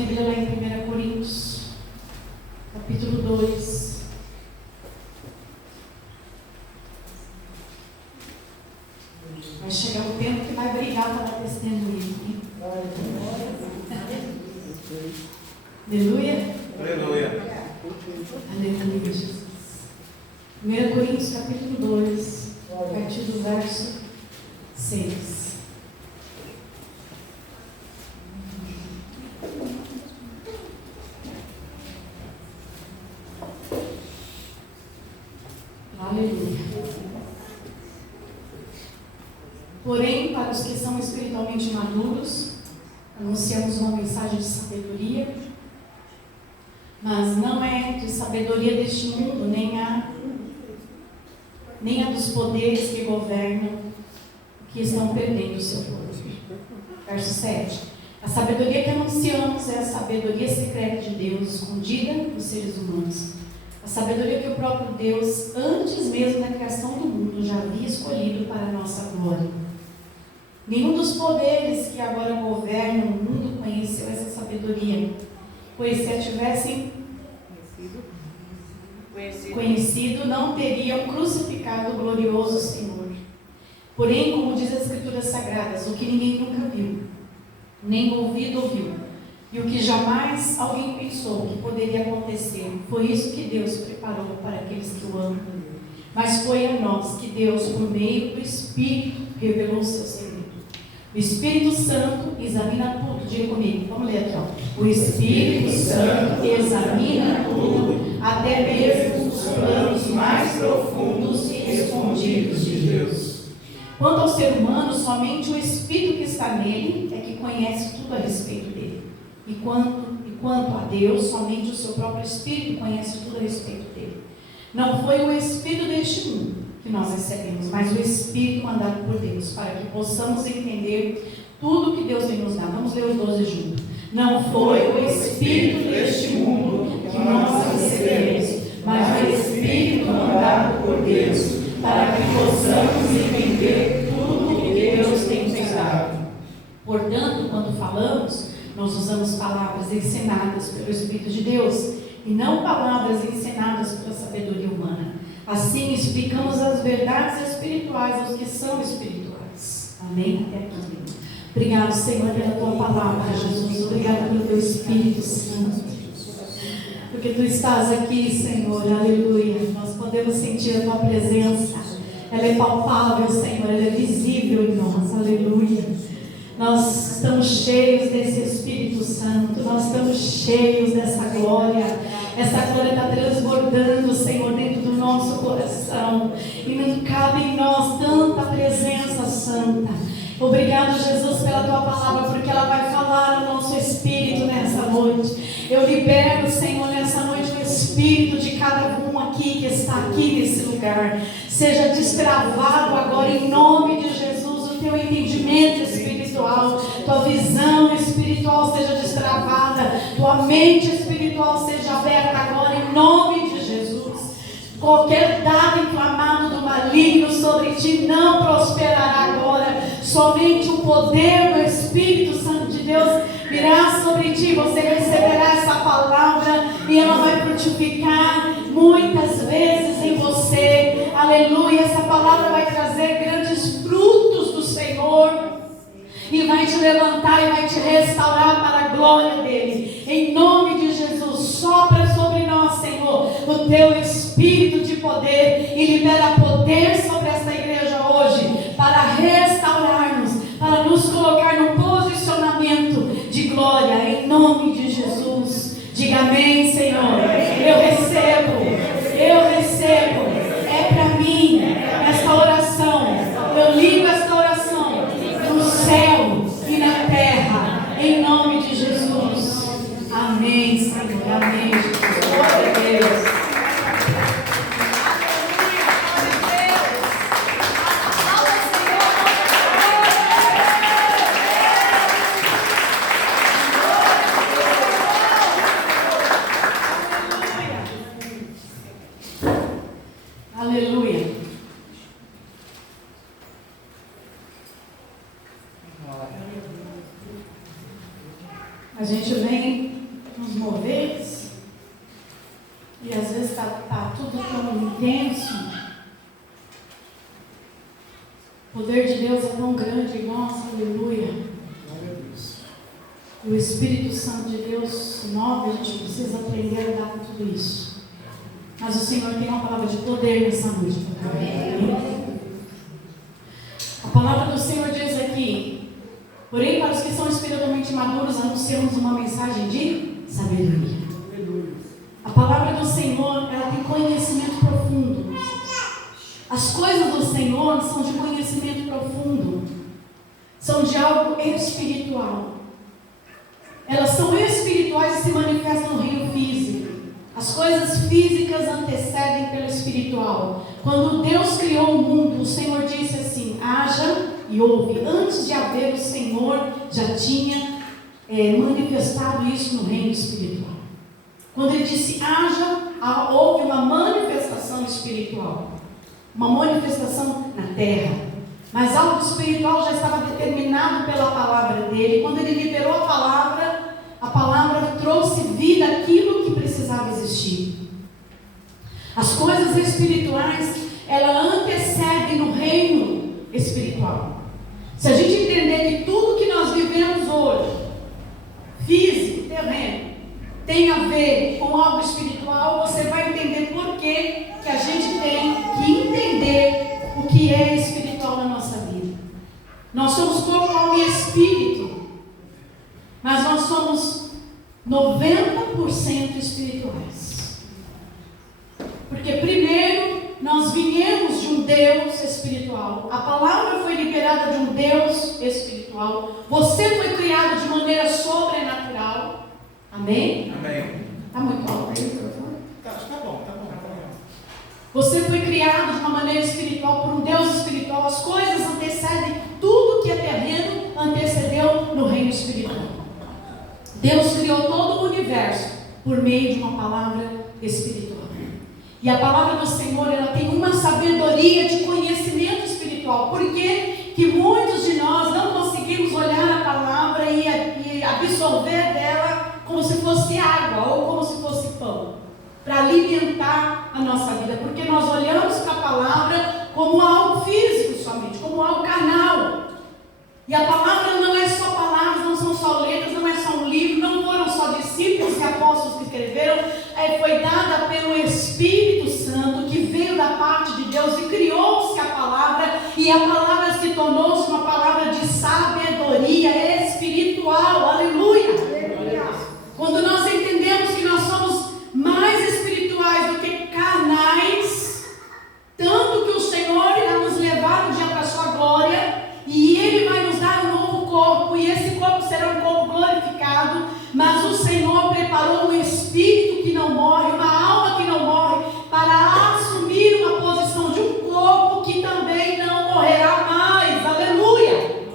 Bíblia lá em 1 Coríntios, capítulo 2. Vai chegar o tempo que vai brigar para dar testemunho. Aleluia. Aleluia. Aleluia, Jesus. 1 Coríntios, capítulo 2, a partir do verso 6. Aleluia. Porém, para os que são espiritualmente maduros, anunciamos uma mensagem de sabedoria, mas não é de sabedoria deste mundo, nem a dos poderes que governam, que estão perdendo o seu poder. Verso 7. A sabedoria que anunciamos é a sabedoria secreta de Deus, escondida nos seres humanos. A sabedoria que o próprio Deus, antes mesmo da criação do mundo, já havia escolhido para a nossa glória. Nenhum dos poderes que agora governam o mundo conheceu essa sabedoria, pois se a tivessem conhecido, não teriam crucificado o glorioso Senhor. Porém, como diz as Escrituras Sagradas, o que ninguém nunca viu, nem ouvido ouviu, e o que jamais alguém pensou que poderia acontecer, foi isso que Deus preparou para aqueles que o amam. Mas foi a nós que Deus, por meio do Espírito, revelou o seu segredo. O Espírito Santo examina tudo. Diga comigo, vamos ler aqui, ó. O Espírito Santo examina tudo, até mesmo os planos mais profundos e escondidos de Deus. Quanto ao ser humano, somente o Espírito que está nele é que conhece tudo a respeito dele. E quanto a Deus, somente o seu próprio Espírito conhece tudo a respeito dele. Não foi o Espírito deste mundo que nós recebemos, mas o Espírito mandado por Deus, para que possamos entender tudo que Deus vem nos dar. Vamos ler os 12 juntos. Não foi o Espírito deste mundo que nós recebemos, mas o Espírito mandado por Deus, para que possamos entender tudo que Deus tem nos dado. Portanto, quando falamos, nós usamos palavras ensinadas pelo Espírito de Deus, e não palavras ensinadas pela sabedoria humana. Assim, explicamos as verdades espirituais aos que são espirituais. Amém? Até aqui. Obrigado, Senhor, pela Tua palavra, Jesus. Obrigado pelo Teu Espírito Santo. Porque Tu estás aqui, Senhor. Aleluia. Nós podemos sentir a Tua presença. Ela é palpável, Senhor. Ela é visível em nós. Aleluia. Nós estamos cheios desse Espírito Santo. Nós estamos cheios dessa glória. Essa glória está transbordando, Senhor, dentro do nosso coração. E não cabe em nós tanta presença santa. Obrigado, Jesus, pela Tua palavra, porque ela vai falar no nosso espírito nessa noite. Eu libero, Senhor, nessa noite o espírito de cada um aqui que está aqui nesse lugar. Seja destravado agora em nome de Jesus o Teu entendimento espiritual, Tua visão espiritual seja destravada, Tua mente espiritual seja aberta agora em nome de Jesus. Qualquer dado inflamado do maligno sobre ti não prosperará agora. Somente o poder do Espírito Santo de Deus virá sobre ti. Você receberá essa palavra e ela vai frutificar muitas vezes em você. Aleluia. Essa palavra vai trazer grandes frutos do Senhor e vai te levantar e vai te restaurar para a glória dele. Em nome de Jesus, sopra sobre nós, Senhor, o Teu Espírito de poder e libera poder sobre esta igreja hoje para restaurar-nos, para nos colocar no posicionamento de glória, em nome de Jesus. Diga amém, Senhor. Eu recebo, é para mim esta oração. Eu ligo esta oração no céu e na terra, em nome de Jesus. Amém, Senhor. Amém, Jesus. Glória a Deus. vem nos moveres, e às vezes está tudo tão intenso. O poder de Deus é tão grande, nossa, aleluia. O Espírito Santo de Deus se move, a gente precisa aprender a dar com tudo isso. Mas o Senhor tem uma palavra de poder nessa noite. A palavra do Senhor diz aqui: porém, para os que são espiritualmente maduros, anunciamos uma mensagem de sabedoria. A palavra do Senhor, ela tem conhecimento profundo. As coisas do Senhor são de conhecimento profundo, são de algo espiritual. Elas são espirituais e se manifestam no reino físico. As coisas físicas antecedem pelo espiritual. Quando Deus criou o mundo, o Senhor disse assim: haja e ouve. Antes de haver, o Senhor já tinha manifestado isso no reino espiritual. Quando Ele disse haja, houve uma manifestação espiritual, uma manifestação na terra. Mas algo espiritual já estava determinado pela palavra dele. Quando Ele liberou a palavra trouxe vida àquilo que precisava existir. As coisas espirituais, elas antecedem no reino espiritual. Se a gente entender que tudo que nós vivemos hoje, físico, terreno, tem a ver com algo espiritual, você vai entender por que a gente tem que entender o que é espiritual na nossa vida. Nós somos corpo, alma e espírito, mas nós somos 90% espirituais. Porque primeiro nós viemos de um Deus espiritual. A palavra foi liberada de um Deus espiritual. Você foi criado de maneira sobrenatural. Amém? Amém. Está muito alto aí o microfone? Tá bom. Você foi criado de uma maneira espiritual por um Deus espiritual. As coisas antecedem, tudo que é terreno antecedeu no reino espiritual. Deus criou todo o universo por meio de uma palavra espiritual. E a palavra do Senhor, ela tem uma sabedoria de conhecimento espiritual. Por que muitos de nós não conseguimos olhar a palavra e absorver dela como se fosse água ou como se fosse pão, para alimentar a nossa vida? Porque nós olhamos para a palavra como algo físico somente, como algo carnal. E a palavra não é só palavras, não são só letras, não é só um livro, não foram só discípulos e apóstolos que escreveram, foi dada pelo Espírito Santo, que veio da parte de Deus e criou-se a palavra, e a palavra se tornou-se uma palavra de sabedoria espiritual. Aleluia! Quando nós entendemos que nós somos mais espirituais do que carnais, tanto que o Senhor irá nos levar um dia para a sua glória, e Ele vai nos dar um novo corpo, e esse corpo será um corpo glorificado, mas o Senhor preparou um espírito que não morre, uma alma que não morre, para assumir uma posição de um corpo que também não morrerá mais. Aleluia!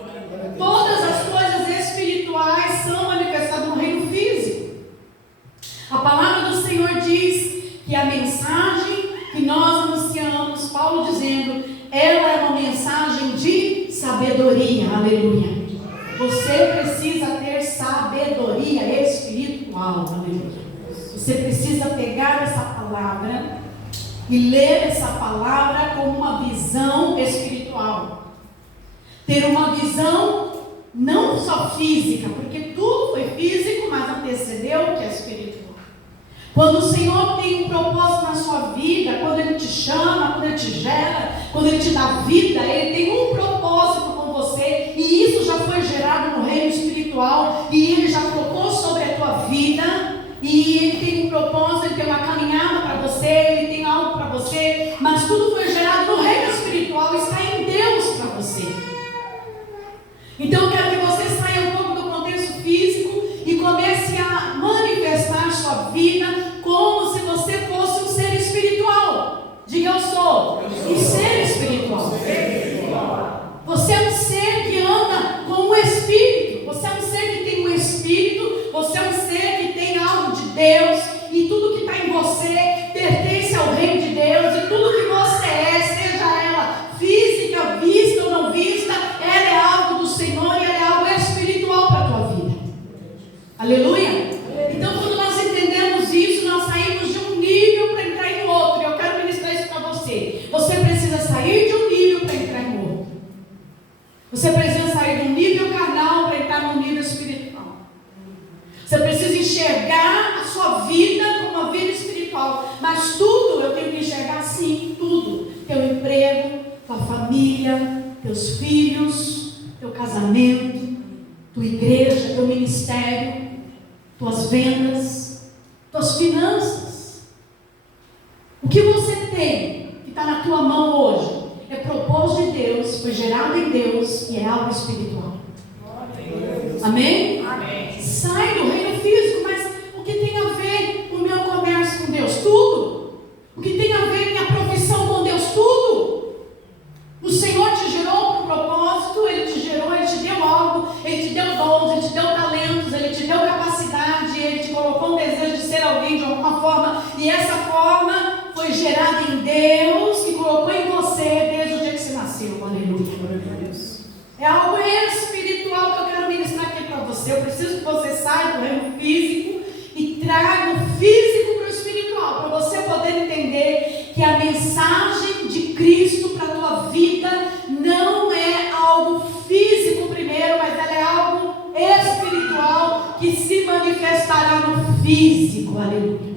Todas as coisas espirituais são manifestadas no reino físico. A palavra do Senhor diz que a mensagem que nós anunciamos, Paulo dizendo, ela é uma mensagem de sabedoria. Aleluia! Você precisa ter sabedoria espiritual. Aleluia! Você precisa pegar essa palavra e ler essa palavra com uma visão espiritual. Ter uma visão não só física, porque tudo foi físico, mas antecedeu o que é espiritual. Quando o Senhor tem um propósito na sua vida, quando Ele te chama, quando Ele te gera, quando Ele te dá vida, Ele tem um propósito com você, e isso já foi gerado no reino espiritual, e Ele já colocou sobre a tua vida, e Ele tem um propósito, Ele tem uma caminhada para você, Ele tem algo para você, mas tudo foi gerado no reino espiritual, está em Deus para você. Então eu quero que você saia um pouco do contexto físico e comece a manifestar sua vida como se você fosse um ser espiritual. Diga: eu sou um ser espiritual. Você é um ser que anda com o Espírito. Você é um ser que tem um Espírito. Você é um ser que tem algo de Deus. E tudo que está em você pertence ao reino de Deus. E tudo que você é, seja ela física, vista ou não vista, ela é algo do Senhor e ela é algo espiritual para a tua vida. Aleluia! Você precisa enxergar a sua vida como uma vida espiritual. Mas tudo eu tenho que enxergar assim, tudo. Teu emprego, tua família, teus filhos, teu casamento, tua igreja, teu ministério, tuas vendas, tuas finanças. O que você tem que está na tua mão hoje é propósito de Deus, foi gerado em Deus e é algo espiritual. Amém? Amém. Sai do reino físico, mas o que tem a ver o meu comércio com Deus? Tudo. O que tem a ver minha profissão com Deus? Tudo. O Senhor te gerou para um propósito, Ele te gerou, Ele te deu algo, Ele te deu dons, Ele te deu talentos, Ele te deu capacidade, Ele te colocou um desejo de ser alguém de alguma forma, e essa forma foi gerada em Deus, que colocou em você desde o dia que você nasceu. Aleluia. É algo espiritual que eu quero ministrar aqui para você. Eu preciso que você saia do reino físico e traga o físico para o espiritual, para você poder entender que a mensagem de Cristo para a tua vida não é algo físico primeiro, mas ela é algo espiritual que se manifestará no físico. Aleluia.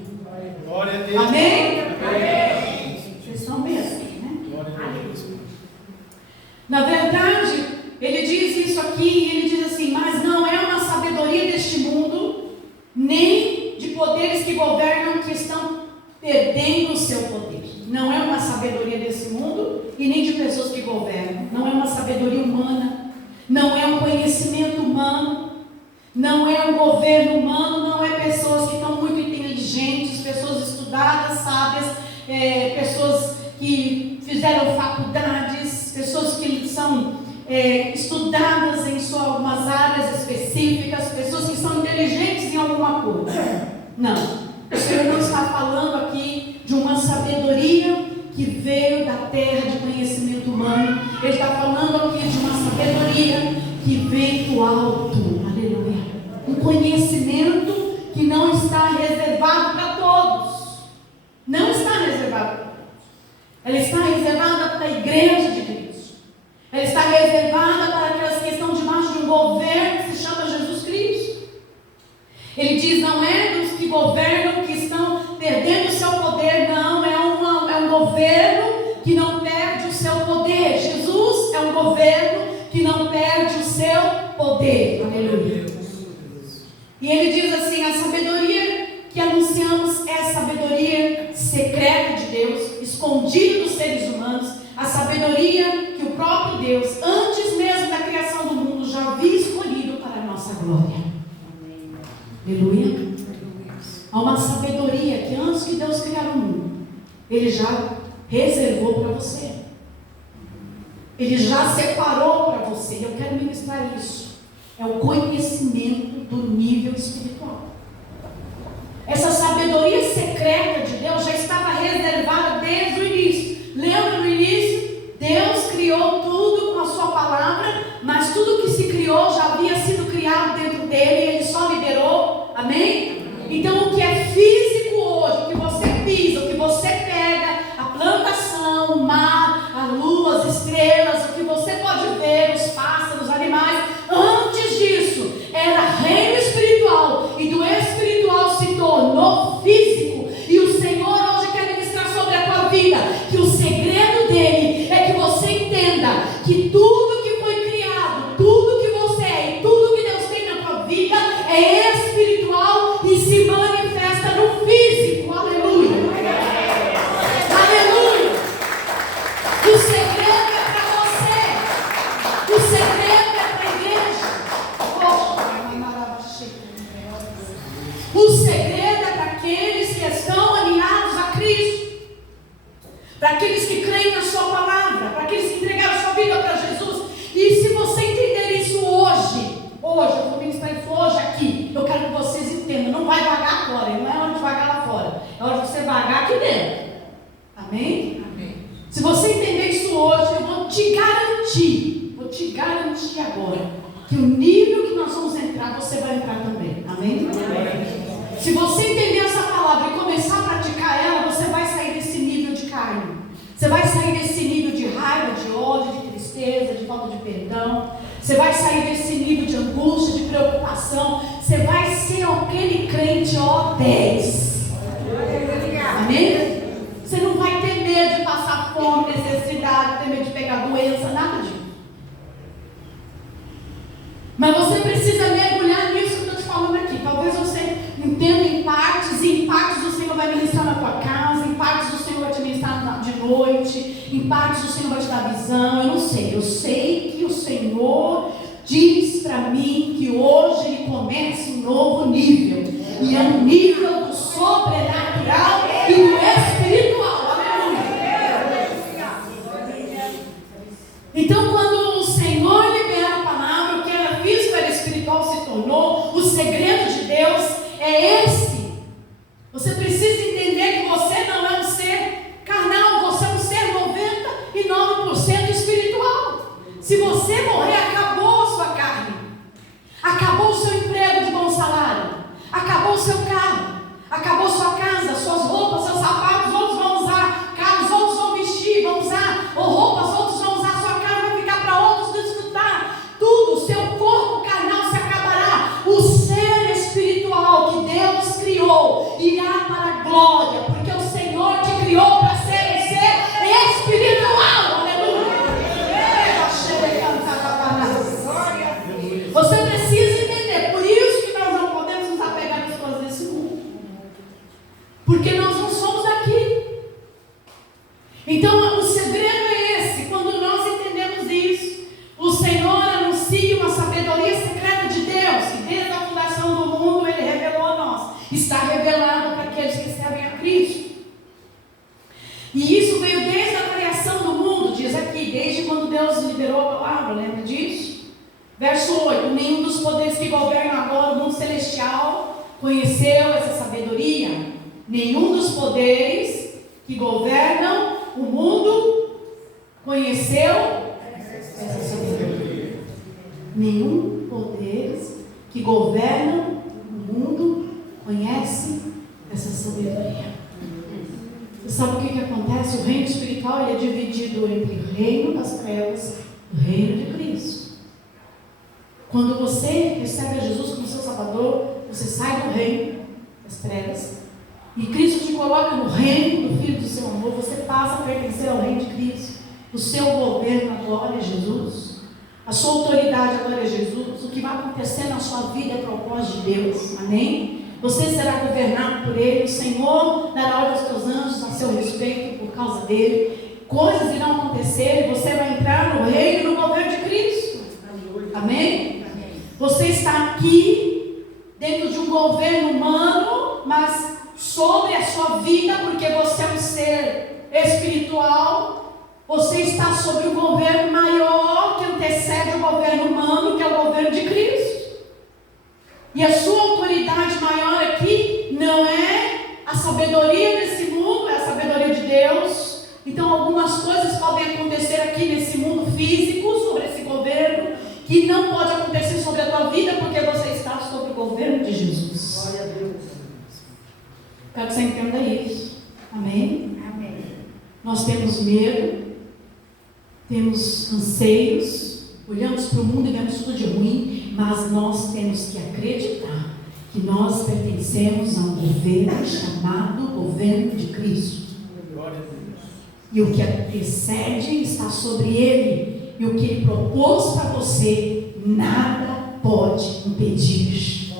Glória a Deus. Amém? Amém. Vocês estão bem assim, né? Glória a Deus. Na verdade, ele diz isso aqui, e ele diz assim: mas não é uma sabedoria deste mundo, nem de poderes que governam, que estão perdendo o seu poder. Não é uma sabedoria desse mundo e nem de pessoas que governam. Não é uma sabedoria humana, não é um conhecimento humano, não é um governo humano, não é pessoas que estão muito inteligentes, pessoas estudadas, sábias, pessoas que fizeram faculdades, pessoas que são estudadas em algumas áreas específicas, pessoas que são inteligentes em alguma coisa. Não. O Senhor não está falando aqui de uma sabedoria que veio da terra de conhecimento humano. Ele está falando aqui de uma sabedoria que vem do alto. Aleluia. Um conhecimento que não está reservado para todos. Não está reservado para todos. Ela está reservada para a igreja de Cristo. Ela está reservada para aquelas que estão debaixo de um governo que se chama Jesus Cristo. Ele diz: não é dos que governam que estão perdendo o seu poder, não, é um governo que não perde o seu poder. Jesus é um governo que não perde o seu poder. Aleluia. E ele diz assim: a sabedoria que anunciamos é a sabedoria secreta de Deus, escondida dos seres humanos, a sabedoria que o próprio Deus, antes mesmo da criação do mundo, já havia escolhido para a nossa glória. Aleluia. Há uma sabedoria que antes que Deus criar o mundo, Ele já reservou para você. Ele já separou para você. E eu quero ministrar isso. É o conhecimento do nível espiritual. Essa sabedoria secreta de Deus já estava reservada desde o início. Lembra no início? Deus criou tudo com a sua palavra, mas tudo que se criou já havia sido criado dentro dele, ele só liberou. Amém? Então o que é físico hoje, o que você pisa, o que você pega, a plantação, o mar, a lua, as estrelas, o que você pode ver, os pássaros, os animais, antes disso era reino espiritual, e do espiritual se tornou físico. E o Senhor hoje quer ministrar sobre a tua vida que o segredo dele é que você entenda que tudo que foi criado, tudo que você é e tudo que Deus tem na tua vida é espiritual e se manifesta no físico. Aleluia. Aleluia. O segredo é para você. O segredo é para a igreja. O segredo é para aqueles que estão alinhados a Cristo, para aqueles que creem na sua palavra, para aqueles que entregaram sua vida para Jesus. E se você entender isso hoje, eu vou ministrar isso hoje aqui, eu quero que vocês entendam. Não vai vagar agora, não é hora de vagar lá fora, é hora de você vagar aqui dentro. Amém? Amém. Se você entender isso hoje, eu vou te garantir agora, que o nível que nós vamos entrar, você vai entrar também. Amém? Amém. Se você entender essa palavra e começar a praticar ela, você vai sair desse nível de carne. Você vai sair desse nível de raiva, de ódio, de tristeza, de falta de perdão. Você vai sair desse nível de angústia, de preocupação. Você vai ser 10. Amém? Você não vai ter medo de passar fome, necessidade, ter medo de pegar doença, nada disso. Mas você precisa mergulhar nisso que eu estou te falando aqui. Talvez você entenda em partes, e em partes o Senhor vai ministrar na tua casa, em partes o Senhor vai te ministrar de noite, em partes o Senhor vai te dar visão, eu não sei. Eu sei que o Senhor diz para mim que hoje Ele começa um novo nível, e é um nível do sobrenatural e do espiritual. Aleluia. Então, quando o Senhor libera a palavra, o que era físico era espiritual se tornou. O segredo de Deus é esse. Você precisa entender que você não é um ser carnal, você é um ser 99% espiritual. Se você morrer, acabou a sua carne, acabou o seu emprego de bom salário, acabou o seu carro, acabou sua casa, suas roupas, seus sapatos. Outros vão usar carros, outros vão vestir, vão usar roupas, outros vão usar sua casa, vai ficar para outros desfrutar. Tudo, o seu corpo carnal se acabará. O ser espiritual que Deus criou irá para a glória, porque o Senhor te criou para ser um ser espiritual. Aleluia. Você precisa entender, por isso que nós não podemos nos apegar às coisas desse mundo, porque nós não somos daqui. Então o segredo é esse. Quando nós entendemos isso, o Senhor anuncia uma sabedoria secreta de Deus, que desde a fundação do mundo Ele revelou a nós, está revelado para aqueles que servem a Cristo. E isso veio desde a criação do mundo, diz aqui, desde quando Deus liberou a palavra, lembra disso? Verso 8: nenhum dos poderes que governam agora o mundo celestial conheceu essa sabedoria. Nenhum dos poderes que governam o mundo conheceu essa sabedoria. Nenhum poderes que governam o mundo conhece essa sabedoria. Você sabe o que acontece? O reino espiritual ele é dividido entre o reino das trevas e o reino de Cristo. Quando você recebe a Jesus como seu Salvador, você sai do reino das trevas e Cristo te coloca no reino do Filho do seu amor. Você passa a pertencer ao reino de Cristo. O seu governo agora é Jesus, a sua autoridade agora é Jesus. O que vai acontecer na sua vida é propósito de Deus. Amém? Você será governado por Ele. O Senhor dará ordem aos teus anjos a seu respeito por causa dele. Coisas irão acontecer e você vai entrar no reino e no governo de Cristo. Amém? Você está aqui dentro de um governo humano, mas sobre a sua vida, porque você é um ser espiritual, você está sobre um governo maior que antecede o governo humano, que é o governo de Cristo. E a sua autoridade maior aqui não é a sabedoria desse mundo, é a sabedoria de Deus. Então algumas coisas podem acontecer aqui nesse mundo físico, sobre esse governo, que não pode acontecer sobre a tua vida, porque você está sobre o governo de Jesus. Glória a Deus. Quero que você entenda isso. Amém? Amém. Nós temos medo, temos anseios, olhamos para o mundo e vemos tudo de ruim, mas nós temos que acreditar que nós pertencemos a um governo chamado governo de Cristo. Glória a Deus. E o que antecede está sobre Ele. E o que Ele propôs para você, nada pode impedir.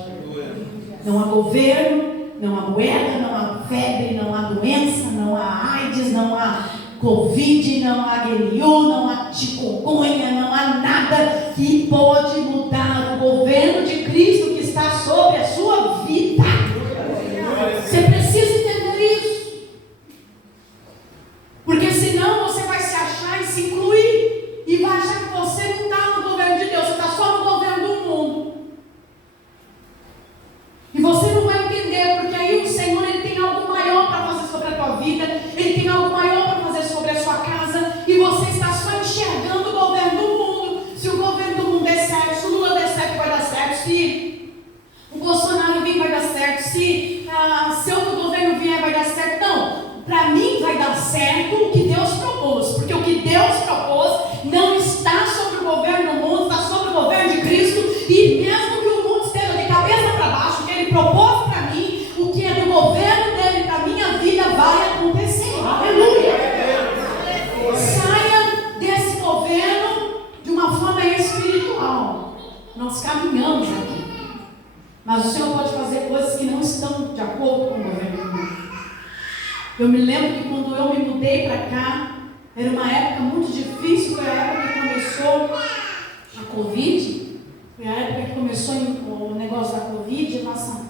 Não há governo, não há moeda, não há febre, não há doença, não há AIDS, não há Covid, não há GNU, não há chikungunya, não há nada que pode mudar o governo de Cristo que está sobre a sua vida. Você precisa entender isso, porque senão você vai se achar e se incluir. E vai achar que você não está no governo de Deus, você está só no governo do mundo. E você não vai entender, porque aí o Senhor ele tem algo maior para fazer sobre a tua vida, Ele tem algo maior para fazer sobre a sua casa, e você está só enxergando o governo do mundo. Se o governo do mundo der certo, se o Lula der certo, vai dar certo. Se o Bolsonaro vir, vai dar certo. Se outro governo vier, vai dar certo. Não. Para mim vai dar certo o que Deus propôs, porque o que Deus propôs não está sobre o governo do mundo, está sobre o governo de Cristo. E mesmo que o mundo esteja de cabeça para baixo, o que Ele propôs para mim, o que é Eu me lembro que quando eu me mudei para cá, era uma época muito difícil, foi a época que começou a Covid, foi a época que começou o negócio da Covid, nossa,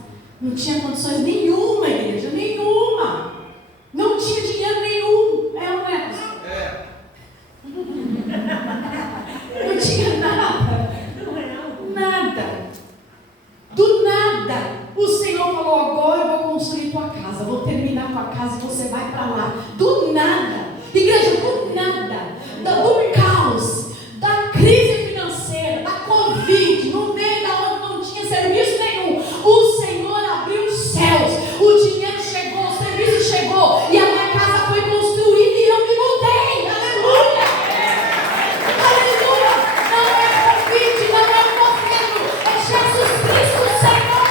não tinha condições nenhuma, igreja, nenhuma, não tinha dinheiro nenhum, ou não é? Não tinha nada, nada, do nada. O Senhor falou: agora eu vou construir tua casa, vou terminar tua casa e você vai para lá. Do nada, igreja, do nada, do caos, da crise financeira, da Covid, no meio da onde não tinha serviço nenhum, o Senhor abriu os céus, o dinheiro chegou, o serviço chegou, e a minha casa foi construída e eu me mudei. Aleluia! Aleluia! Não é Covid, não é governo, é Jesus Cristo, o Senhor.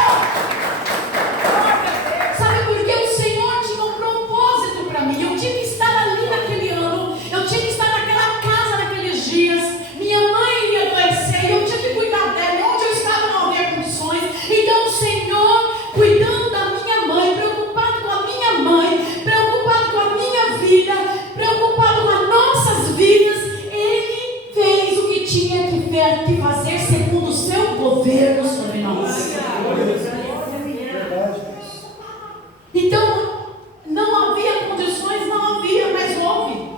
Sabe por quê? O Senhor tinha um propósito para mim. Eu tinha que estar ali naquele ano, eu tinha que estar naquela casa naqueles dias. Minha mãe ia adoecer, eu tinha que cuidar dela. Onde eu estava não havia condições. Então o Senhor, cuidando da minha mãe, preocupado com a minha mãe, preocupado com a minha vida, preocupado com as nossas vidas, Ele fez o que tinha que fazer segundo o seu governo sobre nós. Então, não havia condições, não havia, mas houve.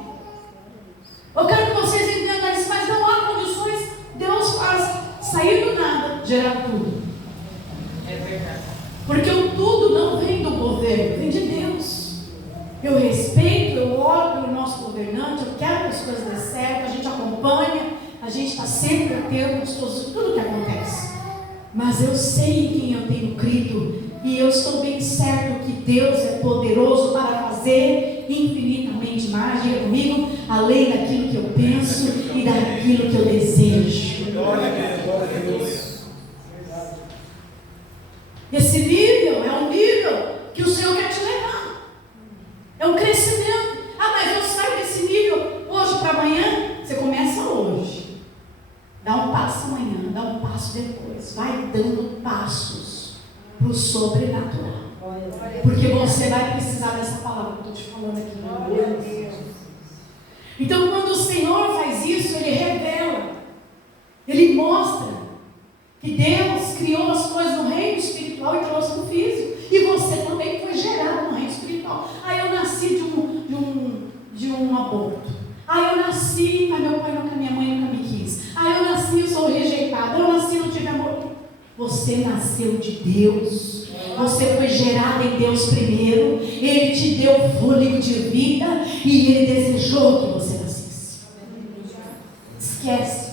Eu quero que vocês entendam isso, mas não há condições. Deus faz sair do nada, gerar tudo. É verdade. Porque o tudo não vem do governo, vem de Deus. Eu respeito, eu oro pelo nosso governante, eu quero que as coisas dêem certo, a gente acompanha, a gente está sempre atento a tudo que acontece. Mas eu sei em quem eu tenho crido, e eu estou bem certo que Deus é poderoso para fazer infinitamente mais, diga comigo, além daquilo que eu penso e daquilo que eu desejo. Glória a Deus, glória a Deus. Esse nível é um nível que o Senhor quer te levar. É um crescimento. Ah, mas eu saio desse nível hoje para amanhã. Você começa hoje. Dá um passo amanhã, dá um passo depois. Vai dando passos para o sobrenatural. Porque você vai precisar dessa palavra que eu estou te falando aqui. Então, quando o Senhor faz isso, Ele revela. Ele mostra que Deus criou as coisas no reino espiritual e trouxe no físico. E você também foi gerado no reino espiritual. Ah, eu nasci de um aborto. Ah, eu nasci, mas meu pai nunca, minha mãe nunca me quis. Ah, eu nasci, eu sou rejeitada. Eu nasci, não tive amor. Você nasceu de Deus. Você foi gerado em Deus primeiro. Ele te deu fôlego de vida e Ele desejou que você nascesse. Esquece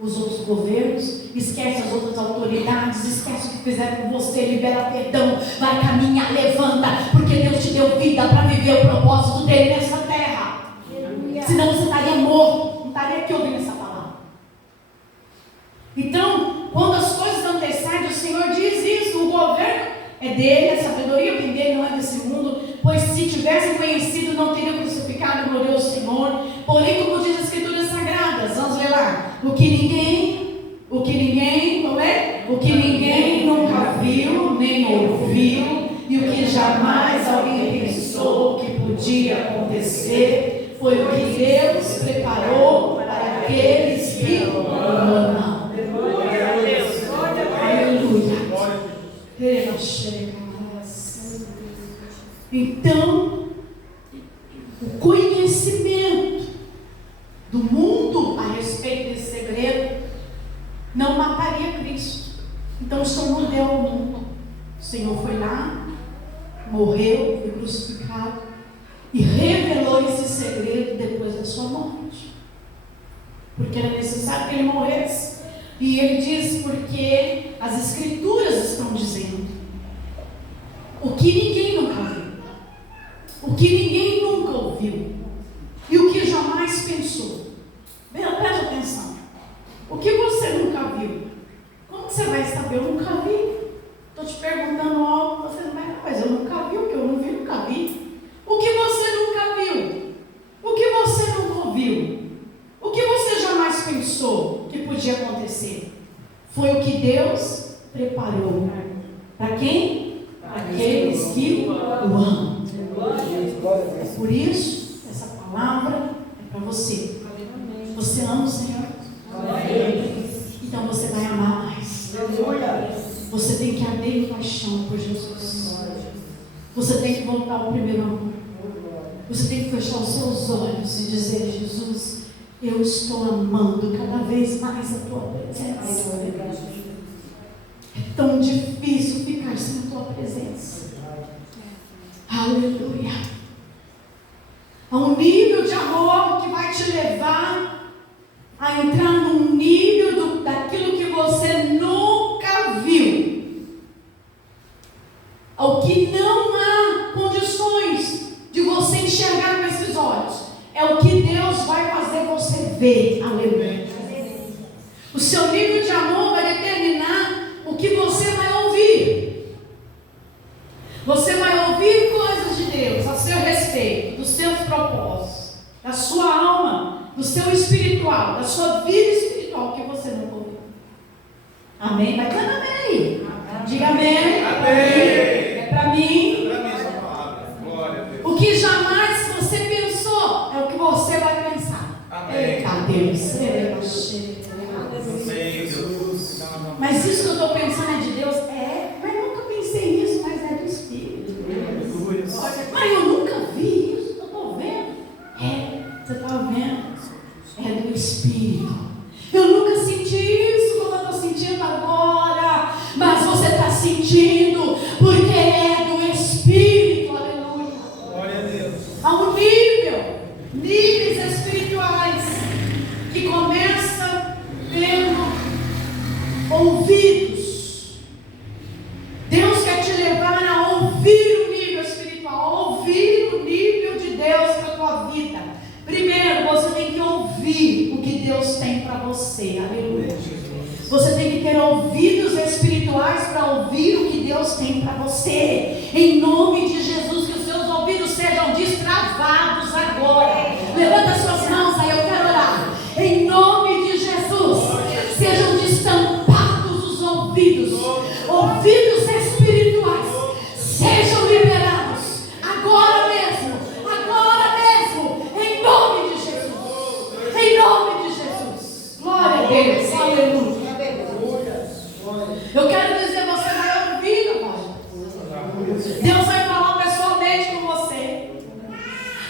os outros governos, esquece as outras autoridades, esquece o que fizeram com você, libera perdão, vai caminhar, levanta, porque Deus te deu vida para viver o propósito dele nessa terra. Senão você estaria morto, não estaria aqui ouvindo essa palavra. Então, quando as coisas antecedem, o Senhor diz isso, o governo é dele, a sabedoria vem dele, não é desse mundo, pois se tivessem conhecido, não teriam crucificado o glorioso Senhor. Porém, como diz as Escrituras Sagradas, vamos ler lá, o que ninguém nunca viu, nem ouviu, e o que jamais alguém pensou que podia acontecer, foi o que Deus preparou para aqueles que o amam. Aleluia. Então, o conhecimento do mundo a respeito desse segredo não mataria Cristo. Então o Senhor não deu ao mundo. O Senhor foi lá, morreu, foi crucificado e revelou esse segredo depois da sua morte, porque era necessário que ele morresse. E ele diz porque as Escrituras estão dizendo o que ninguém nunca viu, o que ninguém nunca ouviu e o que jamais pensou. Preste atenção. O que você nunca viu? Como que você vai saber? Eu nunca vi. Estou te perguntando algo, você não vai, mas eu nunca vi. O que eu não vi, nunca vi. O que você nunca viu? O que você nunca ouviu? O que você jamais pensou que podia acontecer? Foi o que Deus preparou. Para quem? Para aqueles que o amam. É por isso, essa palavra é para você. Você ama o Senhor? Então você vai amar mais. Você tem que arder em paixão por Jesus. Você tem que voltar ao primeiro amor. Você tem que fechar os seus olhos e dizer: Jesus, eu estou amando cada vez mais a tua presença. É tão difícil ficar sem a tua presença. Aleluia. Há um nível de amor que vai te levar a entrar num nível daquilo que você nunca viu. Ao que não há condições de você enxergar com esses olhos. É o que Deus vai fazer você ver. Aleluia. O seu nível de amor vai determinar o que você vai ouvir. Você vai ouvir coisas de Deus a seu respeito, dos seus propósitos, da sua alma, do seu espiritual, da sua vida espiritual que você não ouviu. Amém? Vai dizendo amém. Diga amém. Amém. É para mim. Glória a Deus. O que jamais você pensou é o que você vai pensar. Amém. Eita Deus. Amém, Jesus. Mas isso que eu estou pensando é de Deus? Mas eu nunca pensei nisso, mas é do Espírito. Mas eu nunca vi isso, eu estou vendo. Você está vendo? É do Espírito. Eu nunca senti isso como eu estou sentindo agora. Mas você está sentindo, porque é do Espírito. Aleluia. Glória a Deus. Há um níveis espirituais que começa tendo ouvidos. Deus quer te levar a ouvir o nível espiritual, a ouvir o nível de Deus para a tua vida. Primeiro, você tem que ouvir o que Deus tem para você. Aleluia. Você tem que ter ouvidos espirituais para ouvir o que Deus tem para você. Em nome de Jesus, que os seus ouvidos sejam destravados agora. Levanta suas mãos aí, eu quero orar. Em nome de Jesus, sejam destampados os ouvidos. Ouvidos espirituais sejam liberados agora mesmo. Em nome de Jesus. Em nome de Jesus. Glória a Deus. Aleluia. Eu quero dizer, você vai ouvir a voz. Deus vai falar pessoalmente com você.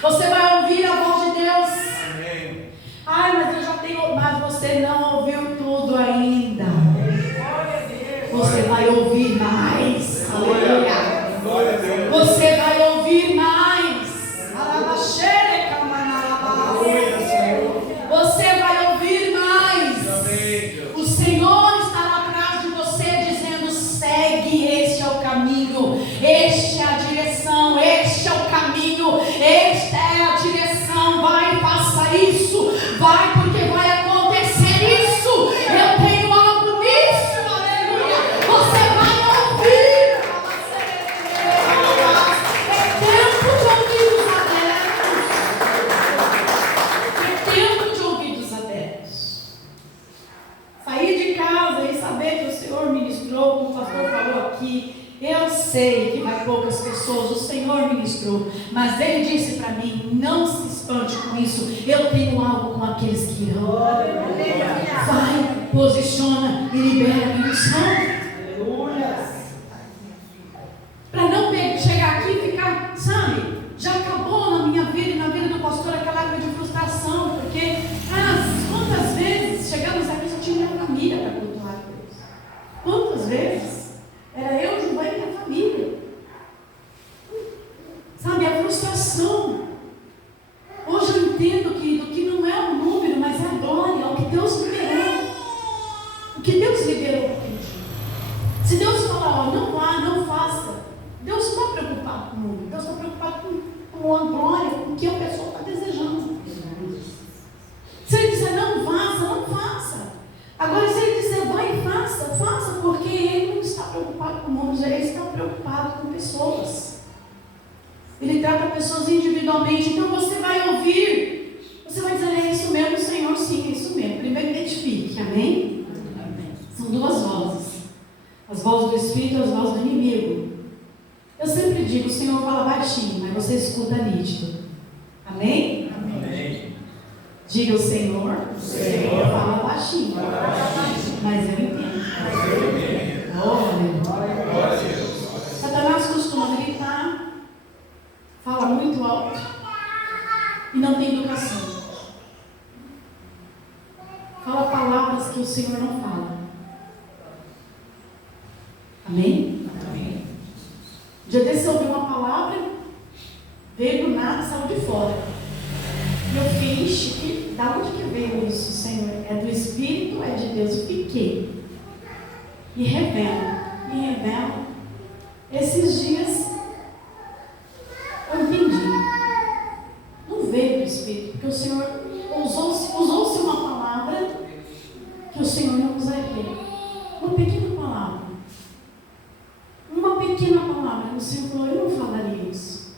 Você vai ouvir a voz de Deus. Amém. Mas eu já tenho. Mas você não ouviu tudo ainda. Você vai ouvir mais. Aleluia. Glória a Deus. Você vai ouvir mais. Você vai ouvir mais. Amém, Deus. O Senhor estará atrás de você dizendo: segue, este é o caminho, esta é a direção, este é o caminho, esta é a direção. Vai, faça isso. Vai, porque vai acontecer isso. Eu tenho algo nisso. Aleluia. Você vai ouvir. É tempo de ouvidos abertos. É tempo de ouvidos abertos. Sair de casa e saber que o Senhor ministrou, como o pastor falou aqui. Eu sei que vai poucas pessoas, o Senhor ministrou, mas Ele disse para mim: não se espante com isso, eu tenho algo com aqueles que irão. Vai, posiciona e libera a bendição. Para não chegar aqui e ficar, sabe, já acabou na minha vida e na vida do pastor aquela época de frustração, porque quantas vezes chegamos aqui só tinha minha família para cultuar a Deus. Quantas vezes? Era eu, Gilvan e minha família. Sabe, a frustração. Hoje eu entendo que não é o número, mas é a glória, é o que Deus liberou. O que Deus liberou para a gente. Se Deus falar, não vá, não faça, Deus não está preocupado com o número, Deus está preocupado com a glória, com o que a pessoa está desejando. Se Ele disser não faça, não faça. Agora, se Ele disser vai e faça, faça, porque Ele não está preocupado com números, Ele está preocupado com pessoas. Ele trata pessoas individualmente. Então você vai ouvir, você vai dizer: é isso mesmo, Senhor, sim, é isso mesmo. Primeiro identifique, amém? São duas vozes: as vozes do Espírito e as vozes do inimigo. Eu sempre digo: o Senhor fala baixinho, mas você escuta nítido. Amém? Amém. Diga o Senhor fala baixinho, mas eu entendo. Glória a Deus. Satanás costuma gritar, fala muito alto e não tem educação. Fala palavras que o Senhor não fala. Amém? Amém. Já desse eu ouvi uma palavra, veio do nada, saiu de fora. E eu fiquei, da onde que veio isso, Senhor? É do Espírito, é de Deus? Eu fiquei. E revela. Esses dias, eu entendi. Não veio do Espírito, porque o Senhor usou-se uma palavra que o Senhor não usaria. Uma pequena palavra. O Senhor falou, eu não falaria isso.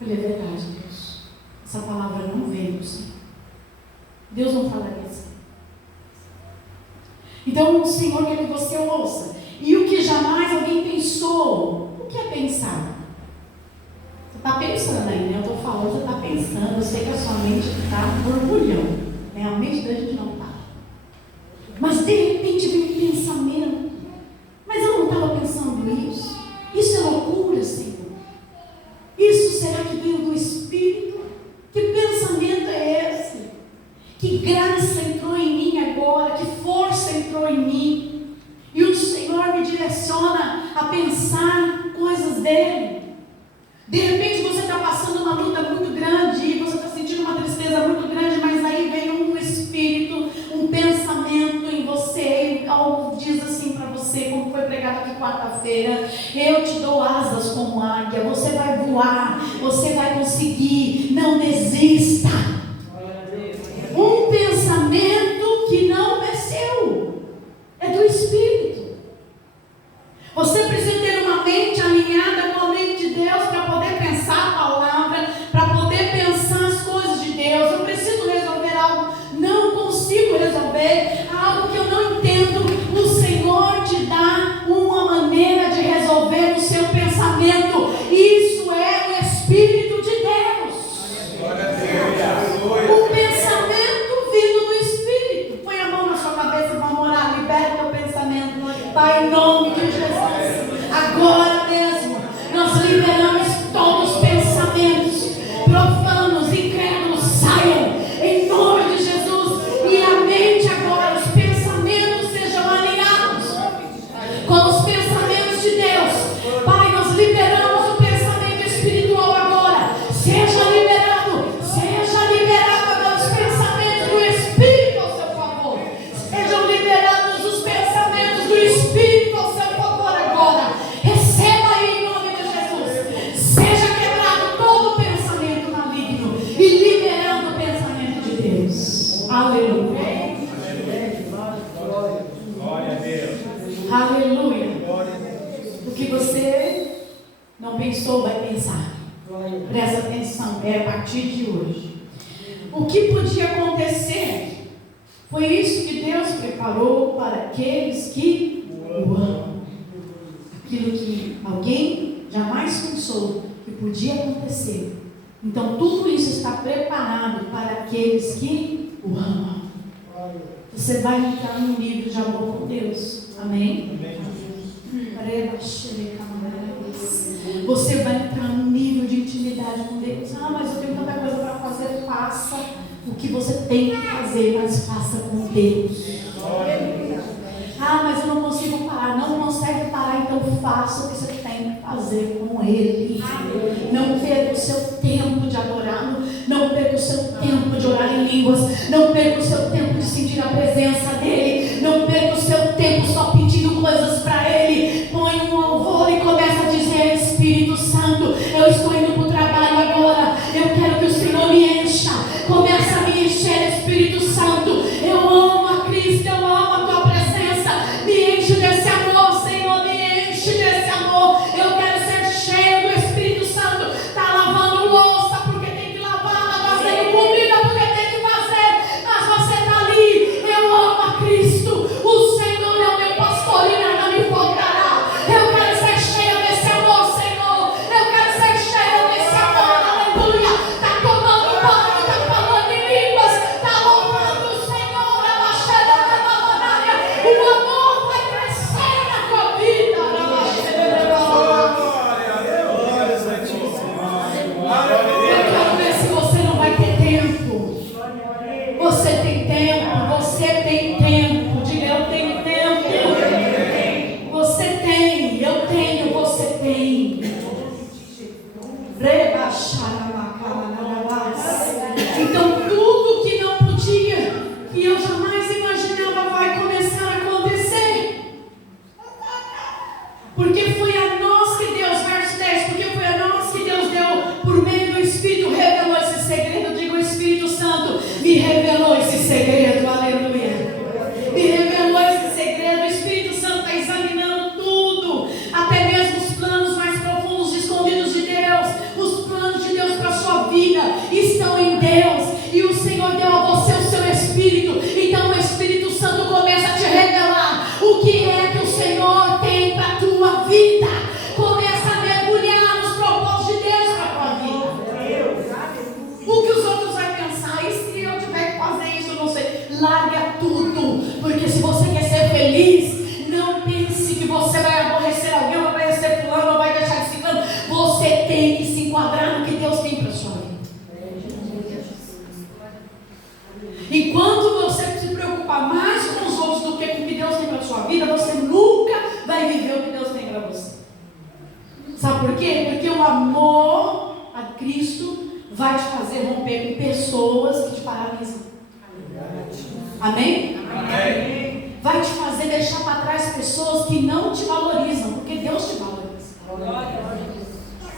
Eu falei, é verdade, Deus. Essa palavra não veio do Senhor. Deus não falaria assim. Então o Senhor quer que você ouça. E o que jamais alguém pensou. O que é pensar? Você está pensando aí, né? Eu estou falando, você está pensando. Eu sei que a sua mente está borbulhão. Né? A mente da gente não está. Mas de repente vem um pensamento. Mas eu não estava pensando isso. Isso é loucura, Senhor. Isso será que veio do Espírito? Que pensamento é esse? Que graça entrou em mim agora? Que força entrou em mim? E o Senhor me direciona a pensar coisas dele. De repente você está passando uma luta muito grande e você está sentindo uma tristeza muito grande, mas aí vem um Espírito, um pensamento em você, algo diz assim para você, como foi pregado aqui quarta-feira: eu te dou asas como águia, você vai voar, você vai conseguir, não desista. Um pensamento que não é seu, é do Espírito. Você precisa ter uma mente alinhada com a mente de Deus para poder pensar a palavra, para poder pensar as coisas de Deus. Eu preciso resolver algo, não consigo resolver algo que eu não entendo. O Senhor te dá uma maneira de resolver o seu pensamento. Isso é o Espírito de Deus. Glória a Deus. O pensamento vindo do Espírito. Põe a mão na sua cabeça e vamos orar. Liberta o pensamento, Pai, em nome de Jesus. Agora mesmo nós liberamos todos os pensamentos profanos, incrédulos, saiam em nome de Jesus. E a mente agora, os pensamentos sejam alinhados com os pensamentos de Deus. Pai, nós liberamos o pensamento espiritual agora. Seja liberado agora os pensamentos do Espírito ao seu favor. Sejam liberados os pensamentos do Espírito ao seu favor agora. Receba aí em nome de Jesus. Seja quebrado todo pensamento maligno e liberando o pensamento de Deus. Aleluia. Glória a Deus. Aleluia. Glória a Deus. O que você não pensou, vai pensar. Presta atenção, é a partir de hoje. O que podia acontecer foi isso que Deus preparou para aqueles que o amam. Aquilo que alguém jamais pensou que podia acontecer. Então tudo isso está preparado para aqueles que o amam. Você vai entrar num nível de amor com Deus. Amém? Você vai entrar num nível de intimidade com Deus. Ah, mas eu tenho tanta coisa para fazer. Faça o que você tem que fazer, mas faça com Deus. Ah, mas eu não consigo parar. Não consegue parar, então faça o que você tem que fazer com Ele. Não perca o seu tempo de adorá-lo. Não perca o seu tempo de orar em línguas. Não perca o seu tempo de sentir a presença dEle. Não perca o seu tempo só pedindo coisas para Ele. Põe um louvor e começa a dizer: Espírito Santo, eu estou indo para o trabalho agora. Eu quero que o Senhor me encha. Começa a me encher, Espírito Santo. Eu amo a Cristo, eu amo a tua presença. Me enche desse amor, Senhor, me enche desse amor. Eu quero ser cheio do Espírito Santo. Está lavando o mim. Então tudo que não podia, que eu jamais imaginava, vai começar a acontecer. Porque foi a nós que Deus, verso 10, porque foi a nós que Deus deu, por meio do Espírito, revelou esse segredo. Diga, o Espírito Santo me revelou esse segredo, aleluia. Me revelou esse segredo. O Espírito Santo está examinando tudo, até mesmo os planos mais profundos, escondidos de Deus. Os planos de Deus para a sua vida estão em Deus, e o Senhor deu a você o seu Espírito. Então o Espírito Santo começa a te revelar o que é que o Senhor tem para a tua vida. Começa a mergulhar nos propósitos de Deus para a tua vida. O que os outros vão pensar, e se eu tiver que fazer isso, eu não sei. Larga tudo, porque se você quer ser feliz, não pense que você vai aborrecer alguém, ou vai aborrecer fulano, ou vai deixar de se fulano. Você tem que se enquadrar no que Deus tem para a sua vida. Enquanto você se preocupar mais com os outros do que com o que Deus tem para a sua vida, você nunca vai viver o que Deus tem para você. Sabe por quê? Porque o amor a Cristo vai te fazer romper com pessoas que te paralisam. Amém? Amém. Vai te fazer deixar para trás pessoas que não te valorizam, porque Deus te valoriza.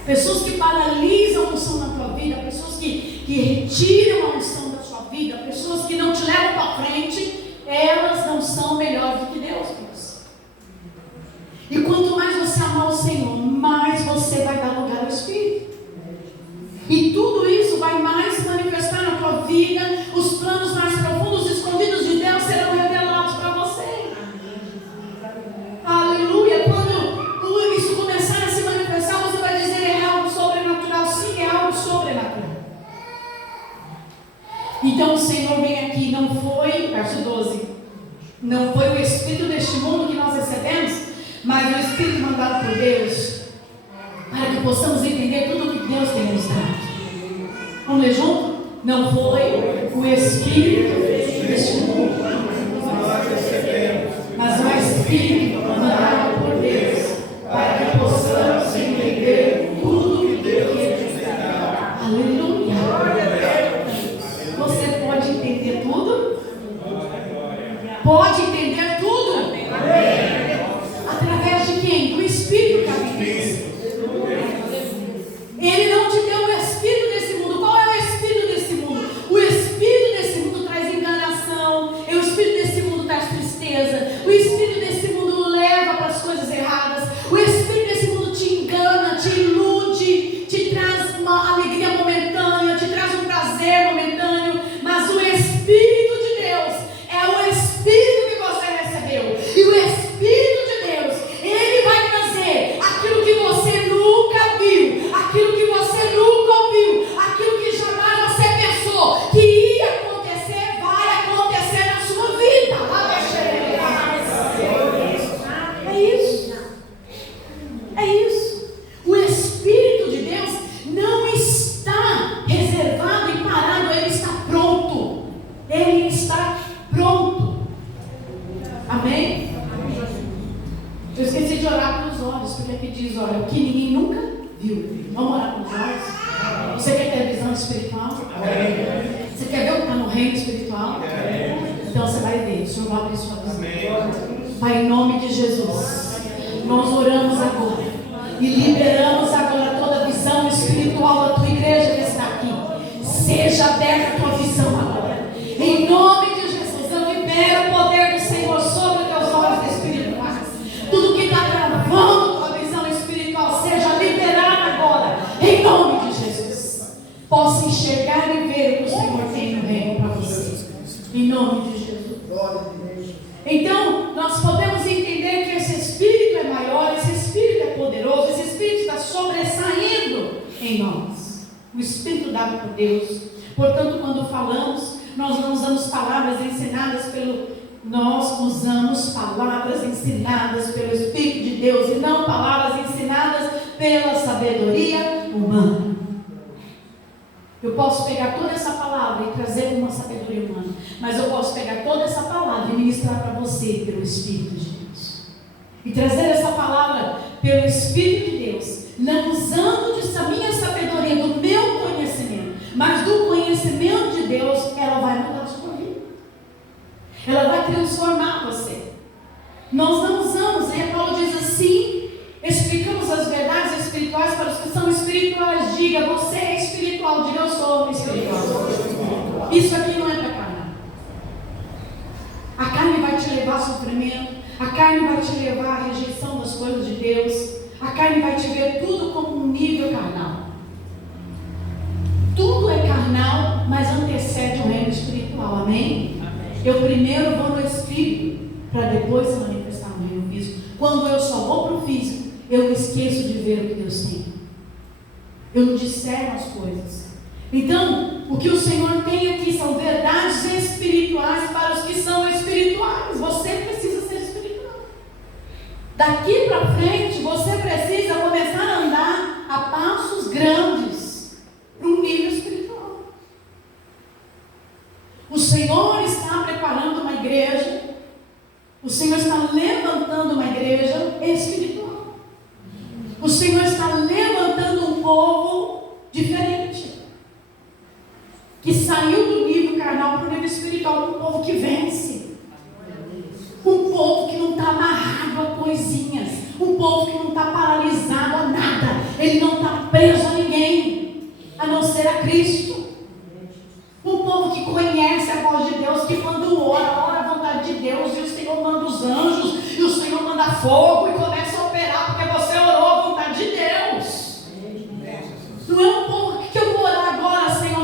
Pessoas que paralisam a unção na tua vida, pessoas que retiram a unção da sua vida, pessoas que não te levam para frente, elas não são melhores do que Deus, Deus. E quanto mais você amar o Senhor, mais você vai dar lugar ao Espírito. E tudo isso vai mais se manifestar na tua vida. Os planos mais profundos, escondidos de Deus, serão revelados para você. Aleluia. Quando isso começar a se manifestar, você vai dizer: é algo sobrenatural. Sim, é algo sobrenatural. Então o Senhor vem aqui, não foi, verso 12, não foi o Espírito deste mundo que nós recebemos, mas o Espírito mandado por Deus, para que possamos entender tudo o que Deus tem nos dado. Vamos ler junto? Não foi o Espírito deste mundo, mas o Espírito mandado por Deus, para que possamos entender tudo o que Deus tem nos dado. Aleluia! Você pode entender tudo? Pode entender tudo? Através de quem? Do Espírito que habita em você. Ele não te deu o Espírito desse mundo. Qual é o Espírito desse mundo? O Espírito desse mundo traz enganação. O Espírito desse mundo traz tristeza. O Espírito desse mundo leva para as coisas erradas. O Espírito desse mundo te engana, te ilude, te traz uma alegria momentânea, te traz um prazer momentâneo. Mas o Espírito de Deus é o Espírito que você recebeu. E o Espírito de Deus, ele vai trazer aquilo que você nunca viu, aquilo que você nunca ouviu, aquilo que jamais você pensou que ia acontecer, vai acontecer na sua vida. É isso. É isso. O Espírito de Deus não está reservado e parado, ele está pronto. Ele está pronto. Amém? Eu esqueci de orar pelos olhos, porque aqui diz: olha, o que ninguém nunca viu. Vamos orar pelos olhos? Você quer ter visão espiritual? Você quer ver o que está no reino espiritual? Então você vai ver, o Senhor vai abrir sua visão. Pai, em nome de Jesus, nós oramos agora e liberamos agora toda a visão espiritual da tua igreja que está aqui. Seja aberta a tua visão agora. Em nome de Jesus, eu libero o poder do Senhor sobre os teus olhos espirituais. Tudo que está travando tua visão espiritual seja liberado agora. Em nome de Jesus. Possa enxergar e ver o que o Senhor tem no reino para você. Em nome de Jesus. Então, nós podemos entender que esse Espírito é maior, esse Espírito é poderoso, esse Espírito está sobressaindo em nós. O Espírito dado por Deus. Portanto, quando falamos, nós não usamos palavras ensinadas nós usamos palavras ensinadas pelo Espírito de Deus e não palavras ensinadas pela sabedoria humana. Eu posso pegar toda essa palavra e trazer uma sabedoria humana, mas eu posso pegar toda essa palavra e ministrar para você pelo Espírito de Deus. E trazer essa palavra pelo Espírito de Deus, não diga, você é espiritual. Diga, eu sou espiritual. Isso aqui não é para carne. A carne vai te levar a sofrimento. A carne vai te levar à rejeição das coisas de Deus. A carne vai te ver tudo como um nível carnal. Tudo é carnal, mas antecede o reino espiritual. Amém? Eu primeiro vou no espírito, para depois se manifestar no reino físico. Quando eu só vou para o físico, eu esqueço de ver o que Deus tem. Eu não discerno as coisas. Então, o que o Senhor tem aqui são verdades espirituais para os que são espirituais. Você precisa ser espiritual. Daqui para frente, você precisa começar a andar a passos grandes para um nível espiritual. O Senhor está preparando uma igreja. O Senhor está levantando uma igreja espiritual. O Senhor está levantando um povo diferente, que saiu do nível carnal para o nível espiritual. Um povo que vence. Um povo que não está amarrado a coisinhas. Um povo que não está paralisado a nada. Ele não está preso a ninguém, a não ser a Cristo. Um povo que conhece a voz de Deus, que quando ora a vontade de Deus, e o Senhor manda os anjos, e o Senhor manda fogo, e começa a operar, porque você orou a vontade de Deus. Não é um povo que eu vou orar agora, Senhor,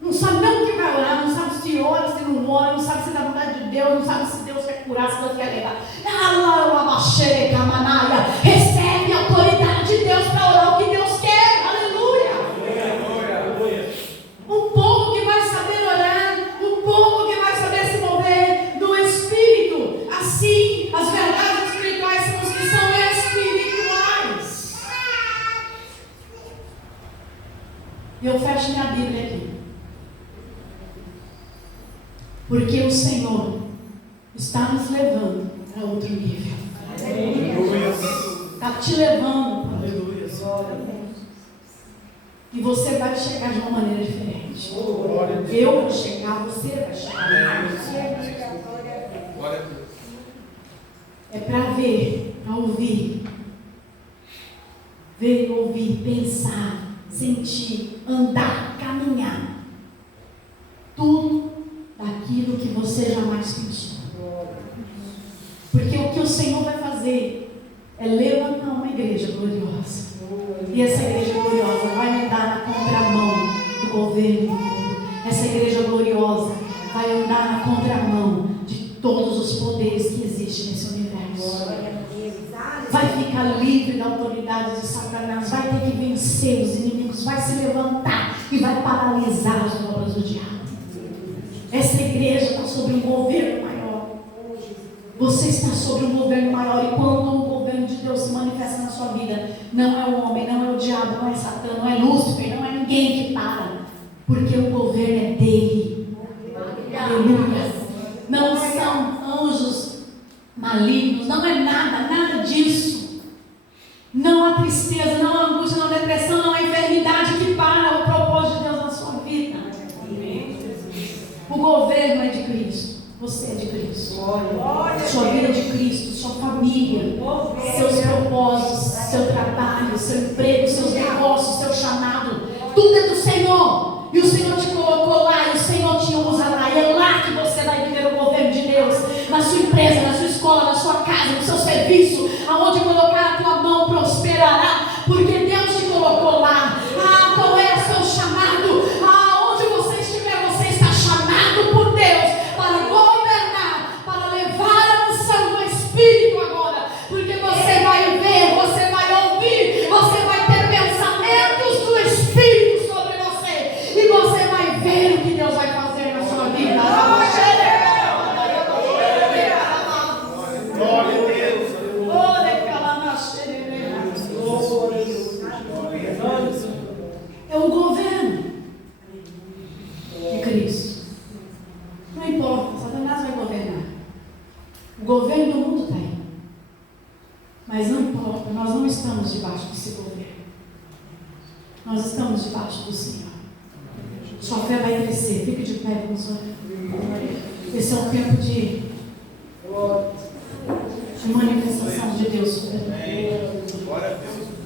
não sabe nem o que vai orar, não sabe se ora, se não ora, não sabe se é da vontade de Deus, não sabe se Deus quer curar, se Deus quer levar. Recebe a autoridade de Deus para orar o que Deus quer. Aleluia. Um povo que vai saber orar, um povo que vai saber se mover no Espírito. Assim, as verdades espirituais são os que são espirituais. E eu fecho minha Bíblia aqui. Porque o Senhor está nos levando para outro nível. Está te levando. Aleluia. E você vai chegar de uma maneira diferente. Eu vou chegar, você vai chegar. É para ver, para ouvir. Ver, ouvir, pensar, sentir, andar, caminhar. Tudo daquilo que você jamais pensou. Porque o que o Senhor vai fazer é levantar uma igreja gloriosa. E essa igreja gloriosa vai andar na contramão do governo do mundo. Essa igreja gloriosa vai andar na contramão de todos os poderes que existem nesse universo. Vai ficar livre da autoridade de Satanás. Vai ter que vencer os inimigos. Vai se levantar e vai paralisar as obras do diabo. Essa igreja está sobre um governo maior. Você está sobre um governo maior. E quando o governo de Deus se manifesta na sua vida, não é o homem, não é o diabo, não é Satã, não é Lúcifer, não é ninguém que para. Porque o governo é dele. Aleluia. Não são anjos malignos, não é nada disso. Não há tristeza, não há angústia, não há depressão, não há enfermidade que para o propósito de Deus na sua vida. O governo é de Cristo. Você é de Cristo. Sua vida é de Cristo, sua família, seus propósitos, seu trabalho, seu emprego, seus negócios, seu chamado. Tudo é do Senhor. E o Senhor te colocou lá, e o Senhor te usa lá. E é lá que você vai viver o governo de Deus. Na sua empresa, na sua escola, na sua casa, no seu serviço. Aonde colocar a tua mão prosperará. Porque Deus te colocou lá. Qual é o seu chamado? Aonde você estiver, você está chamado por Deus para governar, para levar a unção do Espírito agora. Porque você vai ver, você vai ouvir, você vai ter pensamentos do Espírito sobre você. E você vai ver o que Deus vai fazer na sua vida. Glória a Deus. É o governo de Cristo. Não importa, Satanás vai governar. O governo do mundo está aí. Mas não importa, nós não estamos debaixo desse governo. Nós estamos debaixo do Senhor. Sua fé vai crescer. Fique de pé, vamos orar. Esse é um tempo de manifestação de Deus. Glória a Deus.